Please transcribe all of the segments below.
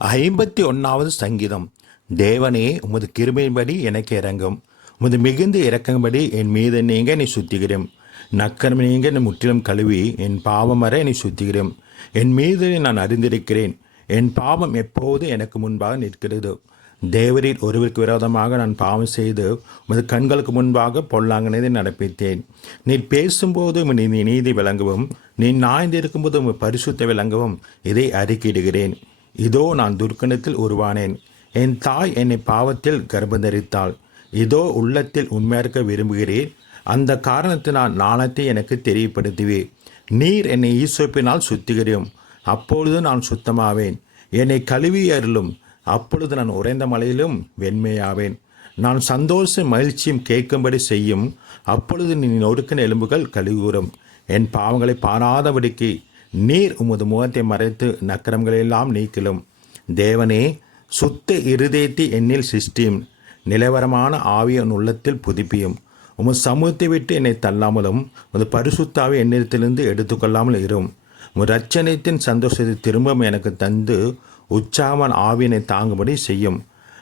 51வது சங்கீதம். தேவனே, உமது கிருபையின்படி எனக்கு இறங்கும். உமது மிகுந்த இறக்கம்படி என் மீது நீங்க என்னை சுத்திகிறோம். நக்கரம் நீங்க என்னை முற்றிலும் கழுவி என் பாவம் வர என்னை சுத்திகிறோம். என் மீது நான் அறிந்திருக்கிறேன். என் பாவம் எப்போது எனக்கு முன்பாக நிற்கிறது. தேவரீர் ஒருவருக்கு விரோதமாக நான் பாவம் செய்து உமது கண்களுக்கு முன்பாக பொல்லாங்கனதை நடப்பித்தேன். நீர் பேசும்போது நீதி விளங்கவும், நீ நாய்ந்திருக்கும்போது உமது பரிசுத்த விளங்கவும் இதை அறிக்கையிடுகிறேன். இதோ நான் துர்க்கணத்தில் உருவானேன். என் தாய் என்னை பாவத்தில் கர்ப்பந்தரித்தாள். இதோ உள்ளத்தில் உண்மையாக்க விரும்புகிறேன். அந்த காரணத்தினால் நாணத்தை எனக்கு தெரியப்படுத்துவே. நீர் என்னை ஈசோப்பினால் சுத்திகிறோம். அப்பொழுது நான் சுத்தமாவேன். என்னை கழுவி அருளும். அப்பொழுது நான் உறைந்த மலையிலும் வெண்மையாவேன். நான் சந்தோஷ மகிழ்ச்சியும் கேட்கும்படி செய்யும். அப்பொழுது நீ நொறுக்கின எலும்புகள் கழுவுறும். என் பாவங்களை பாராதபடிக்கு நீர் உமது முகத்தை மறைத்து நக்கரங்களெல்லாம் நீக்கிலும். தேவனே, சுத்த இருதயத்தை என்னில் சிருஷ்டியும். நிலவரமான ஆவியின் உள்ளத்தில் புதுப்பியும். உமது சமூகத்தை விட்டு என்னை தள்ளாமலும் உமது பரிசுத்தாவை என்னிடத்திலிருந்து எடுத்துக்கொள்ளாமல் இரும். உமது ரட்சணத்தின் சந்தோஷத்தை திரும்பவும் எனக்கு தந்து உற்சாகமான ஆவியினை தாங்கும்படி செய்யும்.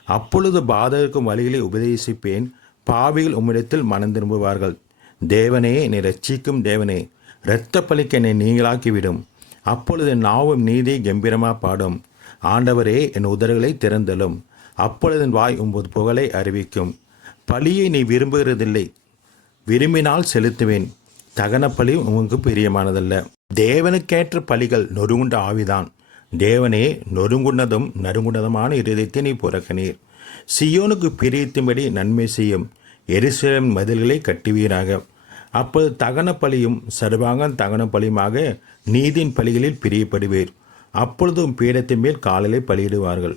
அப்பொழுது பாதகருக்கும் வழிகளை உபதேசிப்பேன். பாவிகள் உம்மிடத்தில் மனம் திரும்புவார்கள். தேவனே, என்னை ரட்சிக்கும் தேவனே, இரத்த பலிக்கு என்னை நீங்களாக்கிவிடும். அப்பொழுது நாவும் நீதியை கம்பீரமாக பாடும். ஆண்டவரே, என் உதடுகளை திறந்தலும். அப்பொழுது என் வாய் உமது புகழை அறிவிக்கும். பலியை நீ விரும்புகிறதில்லை. விரும்பினால் செலுத்துவேன். தகன பலி உமக்கு பிரியமானதல்ல. தேவனுக்கேற்ற பலிகள் நொறுங்குண்ட ஆவிதான். தேவனே, நொறுங்குண்டதும் நறுங்குண்டதுமான இருதயத்தை நீ புறக்கணீர். சியோனுக்கு பிரியத்தும்படி நன்மை செய்யும். எருசலேம் மதில்களை கட்டுவீராக. அப்போது தகன பலியும் சர்வாங்க தகன பலியுமாக நீதியின் பலிகளில் பிரியப்படுவீர். அப்பொழுதும் பீடத்தின் மேல் காலையில் பலியிடுவார்கள்.